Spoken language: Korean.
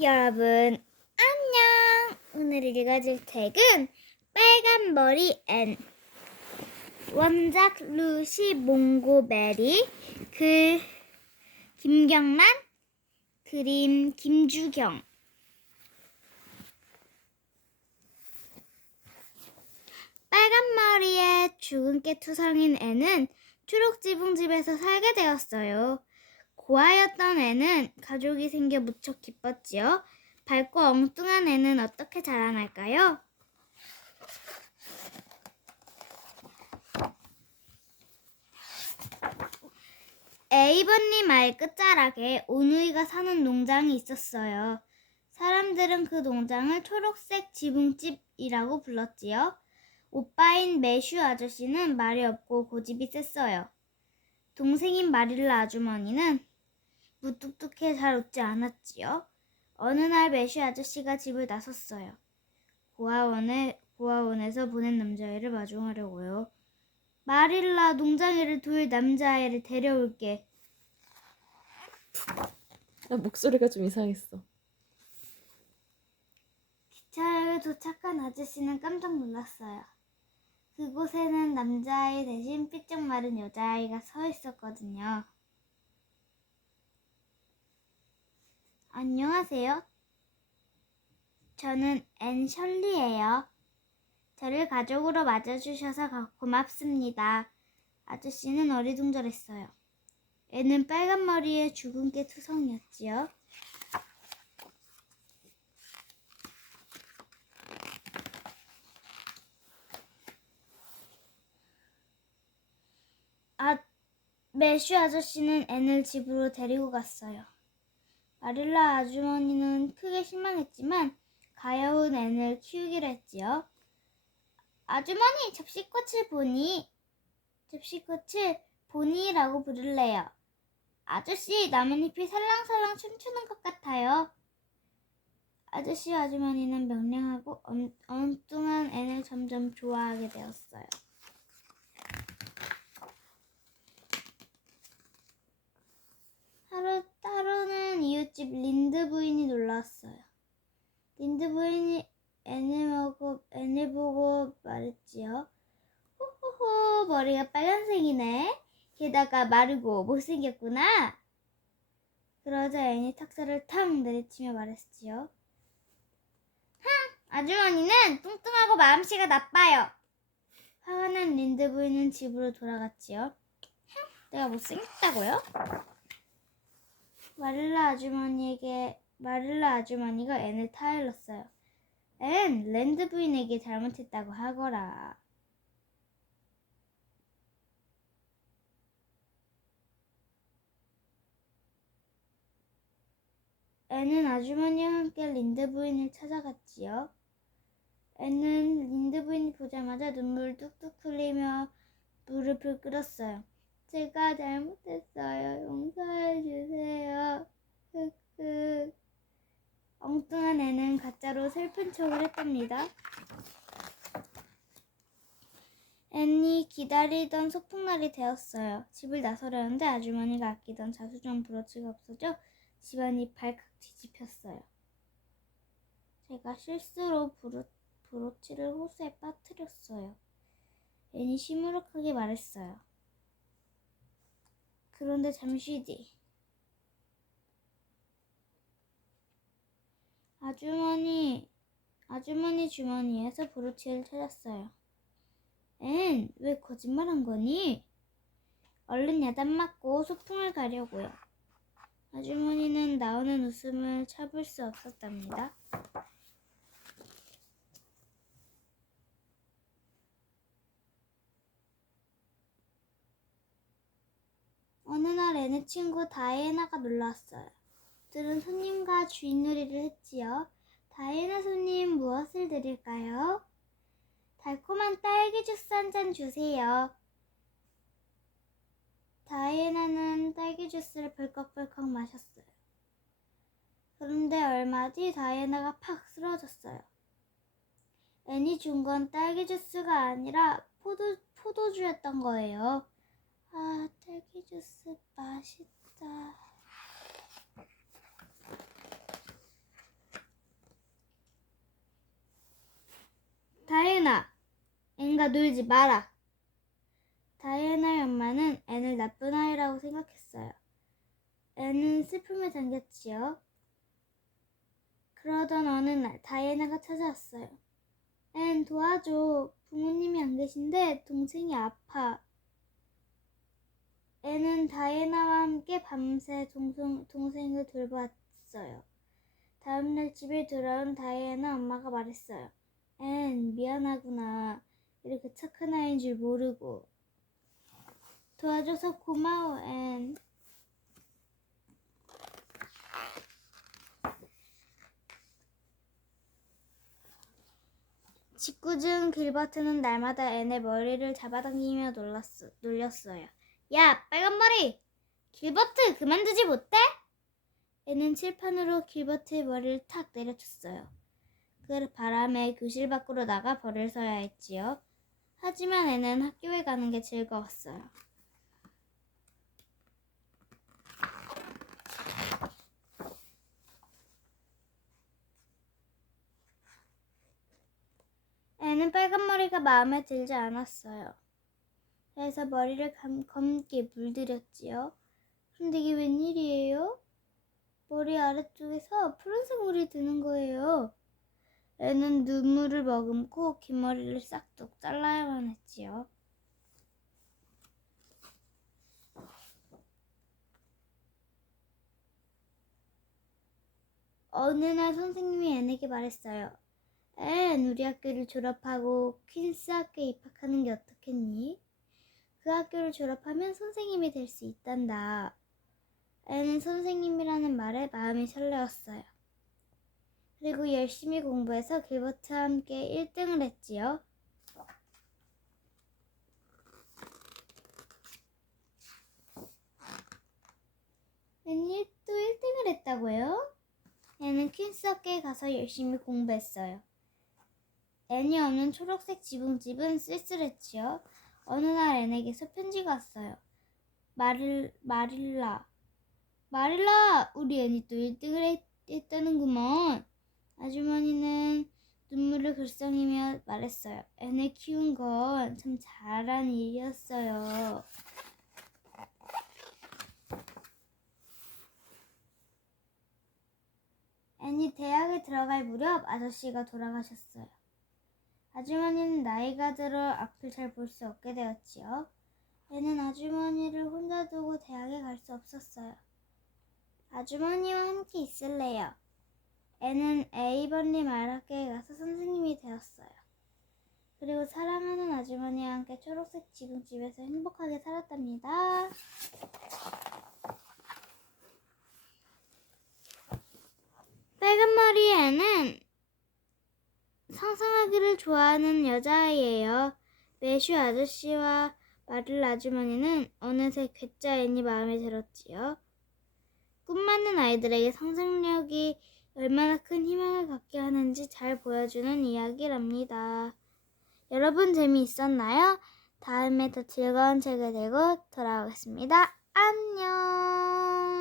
여러분, 안녕! 오늘 읽어줄 책은 빨간 머리 앤. 원작 루시 몽고베리, 그, 김경란, 그림 김주경. 빨간 머리에 죽은 깨 투성인 애는 초록 지붕 집에서 살게 되었어요. 고아였던 애는 가족이 생겨 무척 기뻤지요. 밝고 엉뚱한 애는 어떻게 자라날까요? 에이버님 알 끝자락에 오누이가 사는 농장이 있었어요. 사람들은 그 농장을 초록색 지붕집이라고 불렀지요. 오빠인 매슈 아저씨는 말이 없고 고집이 셌어요. 동생인 마릴라 아주머니는 무뚝뚝해 잘 웃지 않았지요. 어느 날 매슈 아저씨가 집을 나섰어요. 고아원에 고아원에서 보낸 남자애를 마중하려고요. 마릴라 농장일을 도울 남자아이를 데려올게. 나 목소리가 좀 이상했어. 기차역에 도착한 아저씨는 깜짝 놀랐어요. 그곳에는 남자아이 대신 삐쩍 마른 여자아이가 서 있었거든요. 안녕하세요. 저는 앤 셜리예요. 저를 가족으로 맞아주셔서 가- 고맙습니다. 아저씨는 어리둥절했어요. 애는 빨간 머리에 게 투성이었지요. 아, 매슈 아저씨는 앤을 집으로 데리고 갔어요. 마릴라 아주머니는 크게 실망했지만 가여운 앤을 키우기로 했지요. 아주머니, 접시꽃을 보니, 접시꽃을 보니라고 부를래요. 아저씨, 나뭇잎이 살랑살랑 춤추는 것 같아요. 아저씨 아주머니는 명령하고 엉, 엉뚱한 앤을 점점 좋아하게 되었어요. 하루 하루는 이웃집 린드 왔어요. 린드 부인이 앤을 보고 앤을 보고 말했지요. 호호호 머리가 빨간색이네. 게다가 마르고 못생겼구나. 그러자 앤이 탁자를 탕 내리치며 말했지요. 흥! 아주머니는 뚱뚱하고 마음씨가 나빠요. 화가 난 린드 부인은 집으로 돌아갔지요. 흥! 내가 못생겼다고요? 마릴라 아주머니에게 마릴라 아주머니가 앤을 타일렀어요. 앤 랜드 부인에게 잘못했다고 하거라. 앤은 아주머니와 함께 린드 부인을 찾아갔지요. 앤은 린드 부인을 보자마자 눈물을 뚝뚝 흘리며 무릎을 꿇었어요. 제가 잘못했어요. 용서해 주세요. 흑흑. 엉뚱한 애는 가짜로 슬픈 척을 했답니다. 앤이 기다리던 소풍날이 되었어요. 집을 나서려는데 아주머니가 아끼던 자수정 브로치가 없어져 집안이 발칵 뒤집혔어요. 제가 실수로 브로, 브로치를 호수에 빠뜨렸어요. 앤이 시무룩하게 말했어요. 그런데 잠시 뒤 아주머니 아주머니 주머니에서 브로치를 찾았어요. 앤, 왜 거짓말한 거니? 얼른 야단 맞고 소풍을 가려고요. 아주머니는 나오는 웃음을 참을 수 없었답니다. 어느 날 애네 친구 다이애나가 놀러 왔어요. 들은 손님과 주인놀이를 했지요. 다이애나 손님 무엇을 드릴까요? 달콤한 딸기 주스 한 잔 주세요. 다이애나는 딸기 주스를 벌컥벌컥 마셨어요. 그런데 얼마 뒤 다이애나가 팍 쓰러졌어요. 애니 준 건 딸기 주스가 아니라 포도, 포도주였던 거예요. 아, 딸기 주스 맛있다. 엄마 놀지 마라. 다이애나의 엄마는 앤을 나쁜 아이라고 생각했어요. 앤은 슬픔에 잠겼지요. 그러던 어느 날 다이애나가 찾아왔어요. 앤 도와줘. 부모님이 안 계신데 동생이 아파. 앤은 다이애나와 함께 밤새 동생, 동생을 돌보았어요. 다음날 집에 돌아온 다이애나 엄마가 말했어요. 앤, 미안하구나. 이렇게 착한 아이인 줄 모르고. 도와줘서 고마워, 앤. 중 길버트는 날마다 앤의 머리를 잡아당기며 놀랐어, 놀렸어요. 야, 빨간 머리! 길버트, 그만두지 못해? 앤은 칠판으로 길버트의 머리를 탁 내려쳤어요. 그 바람에 교실 밖으로 나가 벌을 서야 했지요. 하지만 애는 학교에 가는 게 즐거웠어요. 애는 빨간 머리가 마음에 들지 않았어요. 그래서 머리를 감, 검게 물들였지요. 근데 이게 웬일이에요? 머리 아래쪽에서 푸른색 물이 드는 거예요. 애는 눈물을 머금고 긴 머리를 싹둑 잘라야만 했지요. 어느 날 선생님이 앤에게 말했어요. 앤, 우리 학교를 졸업하고 퀸스 학교에 입학하는 게 어떻겠니? 그 학교를 졸업하면 선생님이 될 수 있단다. 앤은 선생님이라는 말에 마음이 설레었어요. 그리고 열심히 공부해서 길버트와 함께 1등을 했지요. 앤이 또 1등을 했다고요? 앤은 퀸스 학교에 가서 열심히 공부했어요. 앤이 없는 초록색 지붕집은 쓸쓸했지요. 어느 날 앤에게서 편지가 왔어요. 마릴, 마릴라. 마릴라! 우리 앤이 또 1등을 했, 했다는구먼. 아주머니는 눈물을 글썽이며 말했어요. 앤을 키운 건 참 잘한 일이었어요. 앤이 대학에 들어갈 무렵 아저씨가 돌아가셨어요. 아주머니는 나이가 들어 앞을 잘 볼 수 없게 되었지요. 애는 아주머니를 혼자 두고 대학에 갈 수 없었어요. 아주머니와 함께 있을래요. 애는 에이번리 말학교에 가서 선생님이 되었어요. 그리고 사랑하는 아주머니와 함께 초록색 지붕집에서 행복하게 살았답니다. 빨간 머리 애는 상상하기를 좋아하는 여자아이예요. 매슈 아저씨와 마릴 아주머니는 어느새 괴짜 앤이 마음에 들었지요. 꿈 많은 아이들에게 상상력이 얼마나 큰 희망을 갖게 하는지 잘 보여주는 이야기랍니다. 여러분 재미있었나요? 다음에 더 즐거운 책을 들고 돌아오겠습니다. 안녕!